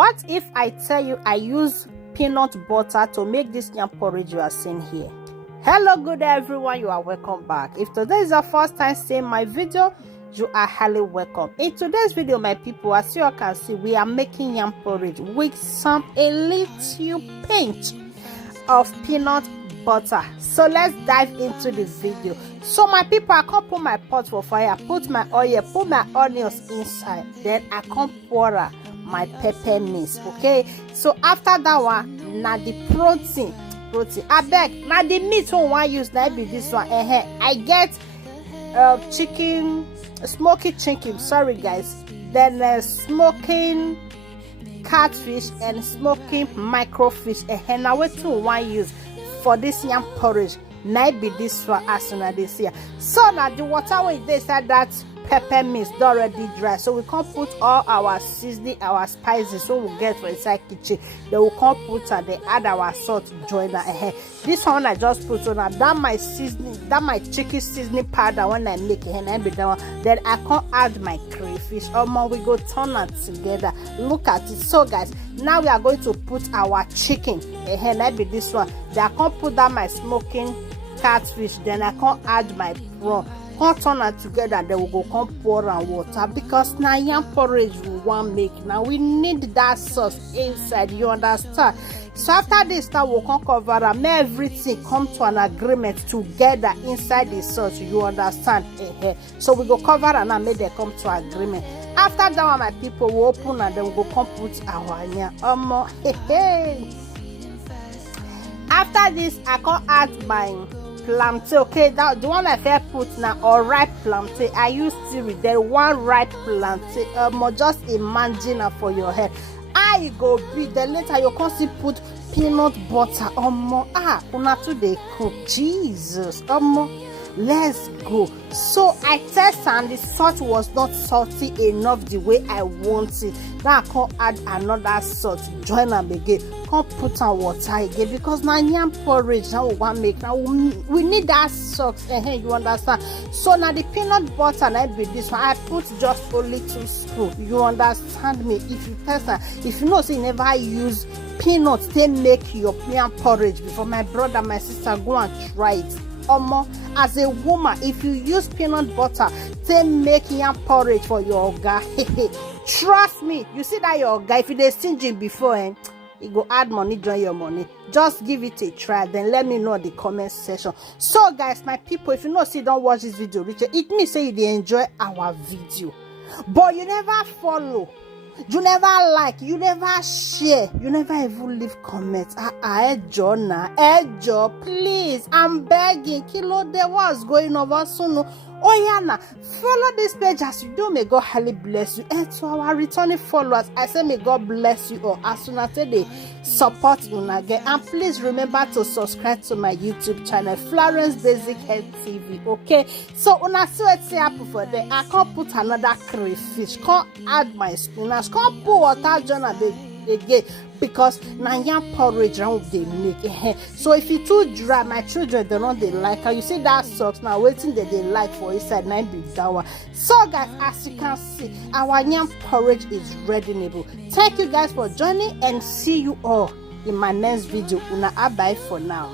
What if I tell you I use peanut butter to make this yam porridge you are seeing here? Hello, good day everyone, you are welcome back. If today is your first time seeing my video, you are highly welcome. In today's video, my people, as you all can see, we are making yam porridge with a little pinch of peanut butter. So let's dive into the video. So my people, I can't put my pot for fire, put my oil, put my onions inside, then I can't pour my pepper mix. Okay, so after that one, now the protein I beg, now the meat one I use now be this one. I get chicken, smoky chicken, sorry guys, then smoking catfish and smoking microfish. Now what two one use for this yam porridge now be this one as soon as this here. So now the water with this that pepper mix already dry, so we can't put all our seasoning, our spices so we get for inside kitchen. Then we can't put and then add our salt join that. This one I just put on that my seasoning, that my chicken seasoning powder when I make it and be done. Then I can't add my crayfish. We go turn it together. Look at it. So guys, now we are going to put our chicken. And be this one. Then I can't put that my smoking catfish. Then I can't add my prawn. Can't turn it together, then we go come pour on water because now yam porridge we want make. Now we need that sauce inside, you understand? So after this, now we can cover and make everything come to an agreement together inside the sauce, you understand? So we go cover and make them come to agreement. After that one, my people, we open and then we go come put our yam. After this, I can add my plantain. Okay, that the one I first put now or ripe plantain. I use theory then one ripe plantain. Just imagine for your head. I go big. Then later you can see put peanut butter. Una today cook Jesus. Let's go. So I test and the salt was not salty enough the way I want it. Now I can add another salt, join them again. Can't put on water again because now yam porridge now we want to make. Now we need that sauce. You understand? So now the peanut butter now be this one. I put just only 2 spoons. You understand me? If you test that, if you know, so you never use peanuts, they make your yam porridge before. My brother, my sister, go and try it. As a woman, if you use peanut butter, they make yam porridge for your guy. Trust me, you see that your guy, if you dey stingy before, you go add money, join your money. Just give it a try, then let me know in the comment section. So guys, my people, if you know, see, don't watch this video, Richard, it means say you dey enjoy our video, but you never follow. You never like, you never share, you never even leave comments. Ejo, please, I'm begging. Kilo, there was going over soon. Follow this page as you do. May God highly bless you. And to our returning followers, I say may God bless you all as soon as they support you again. And please remember to subscribe to my YouTube channel, Florence Basic Health TV. Okay, so una see what's happen for there. I can't put another crayfish. Can't add my spinach. Can't put water join again because now yam porridge round they make. So if you too dry, my children they don't they like her. You see that sauce now waiting that they like for inside now be that one. So guys, as you can see, our yam porridge is ready. Thank you guys for joining and see you all in my next video. Una bye for now.